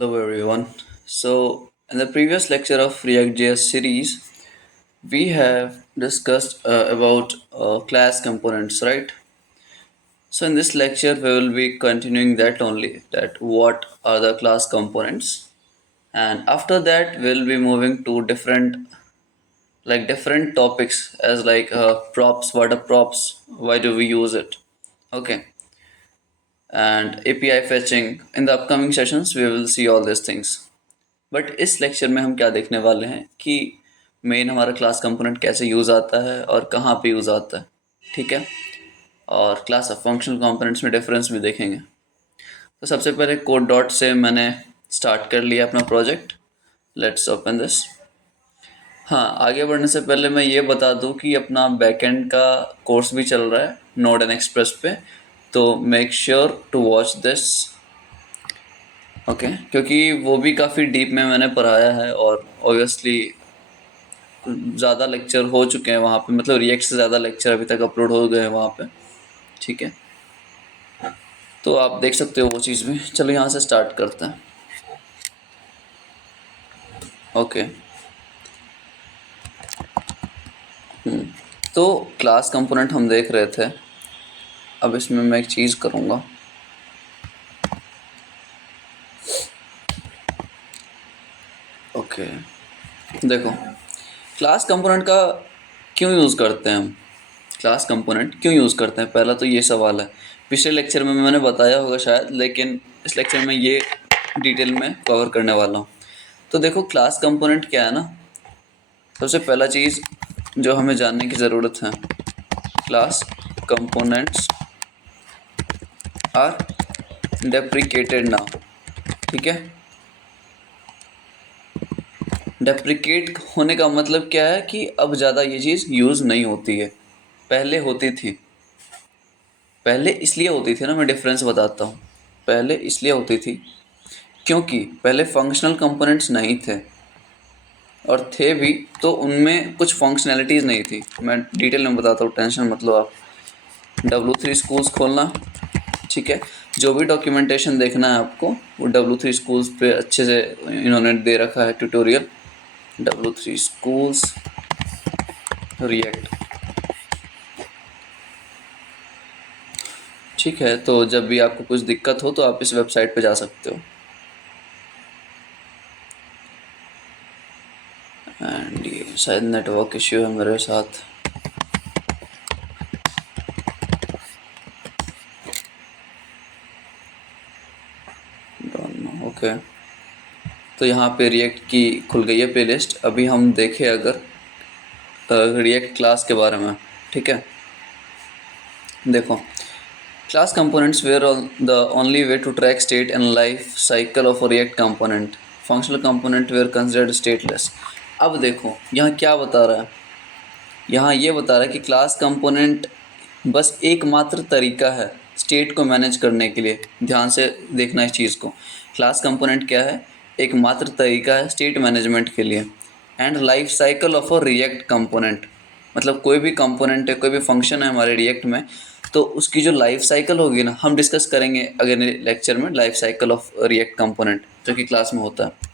Hello everyone. So in the previous lecture of React.js series, we have discussed about class components, right? So in this lecture, we will be continuing that only, that what are the class components, and after that, we'll be moving to different topics as props. What are props? Why do we use it? Okay, and API fetching. In the upcoming sessions, we will see all these things. But इस lecture में हम क्या देखने वाले हैं कि main हमारा class component कैसे यूज़ आता है और कहाँ पे यूज़ आता है, ठीक है। और क्लास ऑफ फंक्शनल कंपोनेंट्स में डिफरेंस भी देखेंगे। तो सबसे पहले कोड डॉट से मैंने स्टार्ट कर लिया अपना प्रोजेक्ट। Let's open this. हाँ, आगे बढ़ने से पहले मैं ये बता दूं कि अपना बैकएंड का कोर्स भी चल रहा है नोड एंड एक्सप्रेस पे, तो make sure to watch this. Okay, क्योंकि वो भी काफ़ी डीप में मैंने पढ़ाया है और ऑब्वियसली ज़्यादा लेक्चर हो चुके हैं वहाँ पे, मतलब रिएक्ट से ज़्यादा लेक्चर अभी तक अपलोड हो गए हैं वहाँ पे, ठीक है। तो आप देख सकते हो वो चीज़ भी। चलो यहाँ से स्टार्ट करते हैं। ओके, तो क्लास कंपोनेंट हम देख रहे थे। अब इसमें मैं एक चीज़ करूँगा। ओके, देखो क्लास कंपोनेंट का क्यों यूज़ करते हैं हम, क्लास कंपोनेंट क्यों यूज़ करते हैं, पहला तो ये सवाल है। पिछले लेक्चर में मैंने बताया होगा शायद, लेकिन इस लेक्चर में ये डिटेल में कवर करने वाला हूँ। तो देखो क्लास कंपोनेंट क्या है ना, सबसे पहला चीज़ जो हमें जानने की ज़रूरत है, class components are deprecated now, ठीक है। डेप्रिकेट होने का मतलब क्या है कि अब ज़्यादा ये चीज़ यूज़ नहीं होती है, पहले होती थी। पहले इसलिए होती थी ना, मैं डिफरेंस बताता हूँ। पहले इसलिए होती थी क्योंकि पहले फंक्शनल कंपोनेंट्स नहीं थे, और थे भी तो उनमें कुछ फंक्शनैलिटीज़ नहीं थी। मैं डिटेल में बताता हूँ, टेंशन मत लो आप। W3 स्कूल्स खोलना, ठीक है। जो भी डॉक्यूमेंटेशन देखना है आपको, वो W3 स्कूल्स पे अच्छे से इन्होंने दे रखा है ट्यूटोरियल। W3 स्कूल्स रिएक्ट, ठीक है। तो जब भी आपको कुछ दिक्कत हो तो आप इस वेबसाइट पे जा सकते हो। एंड ये शायद नेटवर्क इश्यू है मेरे साथ। ओके, तो यहाँ पे रिएक्ट की खुल गई है प्लेलिस्ट। अभी हम देखें अगर रिएक्ट क्लास के बारे में, ठीक है। देखो, class components were the only way to track state and life cycle of a React component. Functional component were considered stateless. अब देखो यहाँ क्या बता रहा है, यहाँ ये बता रहा है कि क्लास कंपोनेंट बस एकमात्र तरीका है स्टेट को मैनेज करने के लिए। ध्यान से देखना इस चीज़ को। क्लास कंपोनेंट क्या है, एकमात्र तरीका है स्टेट मैनेजमेंट के लिए। And life cycle of a react component, मतलब कोई भी कंपोनेंट है, कोई भी फंक्शन है हमारे रिएक्ट में, तो उसकी जो लाइफ साइकिल होगी ना, हम डिस्कस करेंगे अगले लेक्चर में life cycle of react component, जो कि क्लास में होता है।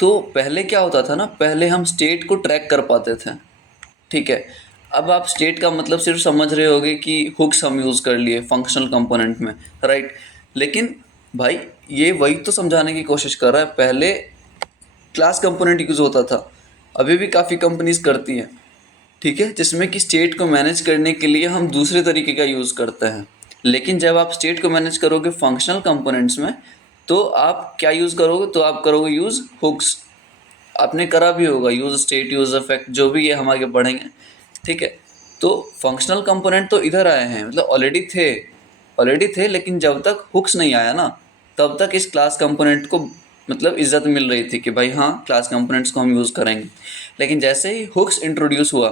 तो पहले क्या होता था ना, पहले हम स्टेट को ट्रैक कर पाते थे, ठीक है। अब आप स्टेट का मतलब सिर्फ समझ रहे होगे कि हुक्स हम यूज़ कर लिए फंक्शनल कंपोनेंट में, राइट। लेकिन भाई ये वही तो समझाने की कोशिश कर रहा है। पहले क्लास कंपोनेंट यूज़ होता था, अभी भी काफ़ी कंपनीज करती हैं, ठीक है, जिसमें कि स्टेट को मैनेज करने के लिए हम दूसरे तरीके का यूज़ करते हैं। लेकिन जब आप स्टेट को मैनेज करोगे फंक्शनल कंपोनेंट्स में, तो आप क्या यूज़ करोगे, तो आप करोगे यूज़ हुक्स। आपने करा भी होगा, यूज़ स्टेट, यूज़ इफेक्ट, जो भी है हम आगे बढ़ेंगे, ठीक है। तो फंक्शनल कंपोनेंट तो इधर आए हैं, मतलब ऑलरेडी थे, लेकिन जब तक हुक्स नहीं आया ना, तब तक इस क्लास कंपोनेंट को मतलब इज्जत मिल रही थी कि भाई हाँ, क्लास कंपोनेंट्स को हम यूज़ करेंगे। लेकिन जैसे ही हुक्स इंट्रोड्यूस हुआ,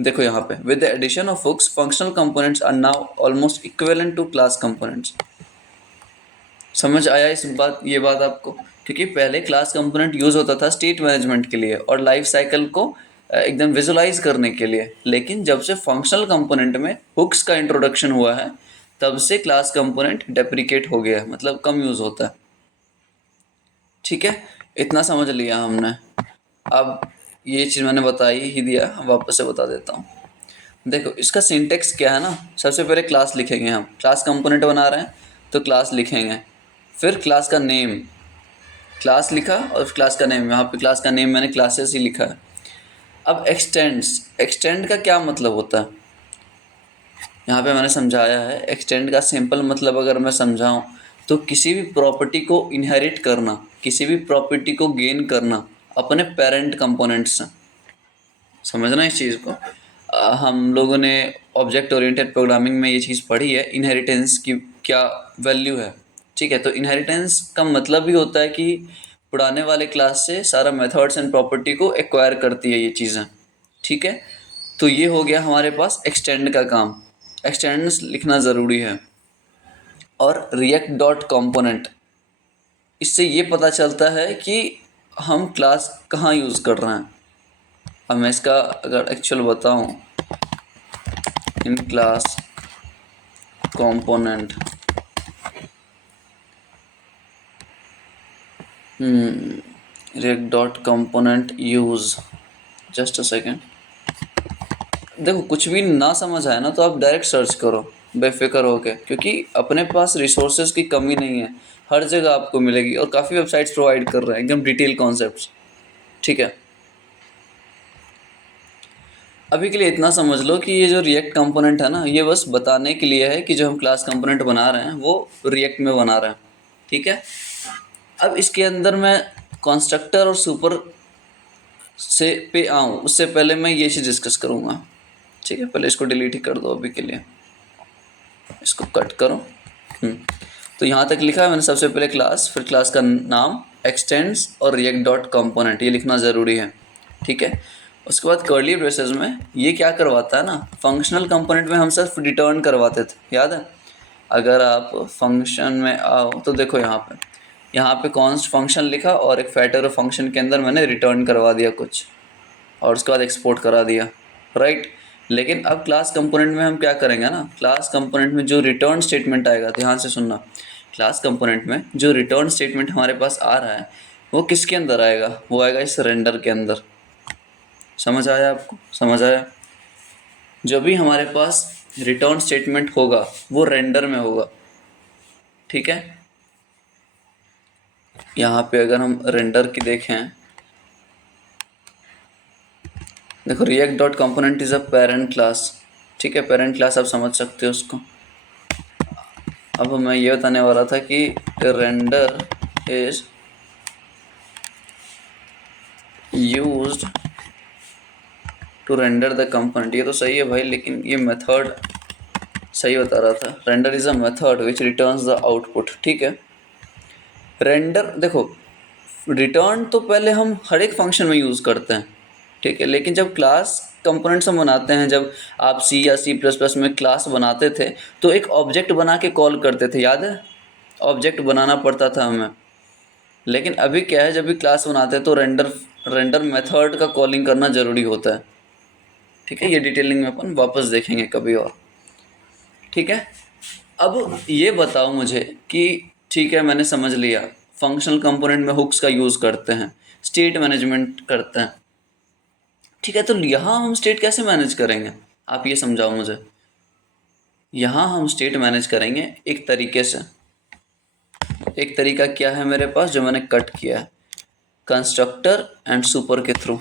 देखो यहाँ पे, with the addition of hooks functional components are now almost equivalent to class components. समझ आया ये बात आपको? क्योंकि पहले क्लास कंपोनेंट यूज होता था स्टेट मैनेजमेंट के लिए और लाइफ साइकिल को एकदम विजुलाइज करने के लिए। लेकिन जब से फंक्शनल कंपोनेंट में हुक्स का इंट्रोडक्शन हुआ है, तब से क्लास कंपोनेंट डेप्रिकेट हो गया है, मतलब कम यूज होता है। ठीक है, इतना समझ लिया हमने। अब ये चीज़ मैंने बता ही दिया, वापस से बता देता हूँ। देखो इसका सिंटेक्स क्या है ना, सबसे पहले क्लास लिखेंगे, हम क्लास कंपोनेंट बना रहे हैं तो क्लास लिखेंगे, फिर क्लास का नेम, क्लास लिखा और क्लास का नेम, यहाँ पे क्लास का नेम मैंने क्लासेस ही लिखा है। अब एक्सटेंड्स, एक्सटेंड का क्या मतलब होता है यहाँ पे मैंने समझाया है। एक्सटेंड का सिंपल मतलब अगर मैं समझाऊँ तो किसी भी प्रॉपर्टी को इनहेरिट करना, किसी भी प्रॉपर्टी को गेन करना अपने पेरेंट कंपोनेंट से। समझना इस चीज़ को। हम लोगों ने ऑब्जेक्ट ओरिएंटेड प्रोग्रामिंग में ये चीज़ पढ़ी है, इनहेरिटेंस की क्या वैल्यू है। ठीक है, तो इनहेरिटेंस का मतलब भी होता है कि पुराने वाले क्लास से सारा मेथड्स एंड प्रॉपर्टी को एक्वायर करती है ये चीज़ें। ठीक है, तो ये हो गया हमारे पास एक्सटेंड का काम। एक्सटेंड्स लिखना ज़रूरी है। और रिएक्ट डॉट कंपोनेंट, इससे ये पता चलता है कि हम क्लास कहाँ यूज़ कर रहे हैं। अब मैं इसका अगर एक्चुअल बताऊं, in class component, react dot component use, just a second. देखो कुछ भी ना समझ आए ना तो आप डायरेक्ट सर्च करो बेफिक्र होके, क्योंकि अपने पास रिसोर्सेज की कमी नहीं है, हर जगह आपको मिलेगी और काफ़ी वेबसाइट्स प्रोवाइड कर रहे हैं एकदम डिटेल कॉन्सेप्ट्स। ठीक है, अभी के लिए इतना समझ लो कि ये जो रिएक्ट कंपोनेंट है ना, ये बस बताने के लिए है कि जो हम क्लास कंपोनेंट बना रहे हैं वो रिएक्ट में बना रहे हैं। ठीक है, अब इसके अंदर मैं कंस्ट्रक्टर और सुपर से पे आऊँ उससे पहले मैं ये चीज़ डिस्कस करूँगा। ठीक है, पहले इसको डिलीट ही कर दो अभी के लिए, इसको कट करो। तो यहाँ तक लिखा है मैंने, सबसे पहले क्लास, फिर क्लास का नाम, एक्सटेंड्स और रिएक्ट डॉट कंपोनेंट, ये लिखना ज़रूरी है। ठीक है, उसके बाद कर्ली ब्रेसेस में ये क्या करवाता है ना, फंक्शनल कंपोनेंट में हम सिर्फ रिटर्न करवाते थे, याद है। अगर आप फंक्शन में आओ तो देखो यहाँ पे कॉन्स्ट फंक्शन लिखा और एक फैक्टर फंक्शन के अंदर मैंने रिटर्न करवा दिया कुछ और उसके बाद एक्सपोर्ट करा दिया, राइट। लेकिन अब क्लास कंपोनेंट में हम क्या करेंगे ना, क्लास कंपोनेंट में जो रिटर्न स्टेटमेंट आएगा, ध्यान से सुनना, क्लास कंपोनेंट में जो रिटर्न स्टेटमेंट हमारे पास आ रहा है वो किसके अंदर आएगा, वो आएगा इस रेंडर के अंदर। समझ आया आपको, समझ आया। जो भी हमारे पास रिटर्न स्टेटमेंट होगा वो रेंडर में होगा। ठीक है, यहाँ पे अगर हम रेंडर की देखें, देखो react dot component is a parent class. ठीक है, पेरेंट क्लास आप समझ सकते हो उसको। अब मैं ये बताने वाला था कि render is used to render the component, ये तो सही है भाई, लेकिन ये मेथड सही बता रहा था। Render is a method which returns the output. ठीक है, रेंडर देखो, रिटर्न तो पहले हम हर एक फंक्शन में यूज़ करते हैं। ठीक है, लेकिन जब क्लास कंपोनेंट्स हम बनाते हैं, जब आप सी या सी प्लस प्लस में क्लास बनाते थे तो एक ऑब्जेक्ट बना के कॉल करते थे, याद है, ऑब्जेक्ट बनाना पड़ता था हमें। लेकिन अभी क्या है, जब भी क्लास बनाते हैं तो रेंडर मेथड का कॉलिंग करना ज़रूरी होता है। ठीक है, ये डिटेलिंग में अपन वापस देखेंगे कभी और। ठीक है, अब ये बताओ मुझे कि ठीक है मैंने समझ लिया, फंक्शनल कंपोनेंट में हुक्स का यूज़ करते हैं, स्टेट मैनेजमेंट करते हैं। ठीक है, तो यहाँ हम स्टेट कैसे मैनेज करेंगे, आप ये समझाओ मुझे। यहाँ हम स्टेट मैनेज करेंगे एक तरीके से। एक तरीका क्या है मेरे पास जो मैंने कट किया है, कंस्ट्रक्टर एंड सुपर के थ्रू।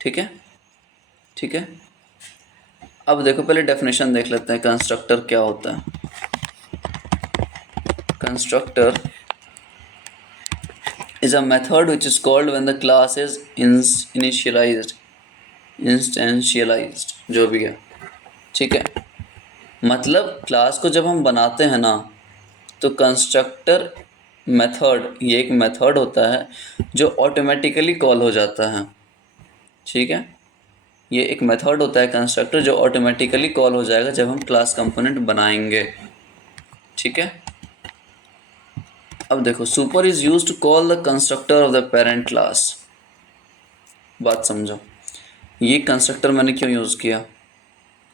ठीक है, ठीक है, अब देखो पहले डेफिनेशन देख लेते हैं कंस्ट्रक्टर क्या होता है। Constructor is a method which is called when the class is initialized, instantialized, जो भी है। ठीक है, मतलब क्लास को जब हम बनाते हैं ना तो कंस्ट्रक्टर मेथड, ये एक मेथड होता है जो ऑटोमेटिकली कॉल हो जाता है। ठीक है, ये एक मेथड होता है कंस्ट्रक्टर जो ऑटोमेटिकली कॉल हो जाएगा जब हम क्लास कंपोनेंट बनाएंगे। ठीक है, अब देखो super is use to call the constructor of the parent class. बात समझो, ये कंस्ट्रक्टर मैंने क्यों यूज़ किया,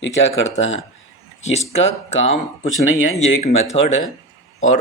ये क्या करता है, इसका काम कुछ नहीं है, ये एक मेथड है और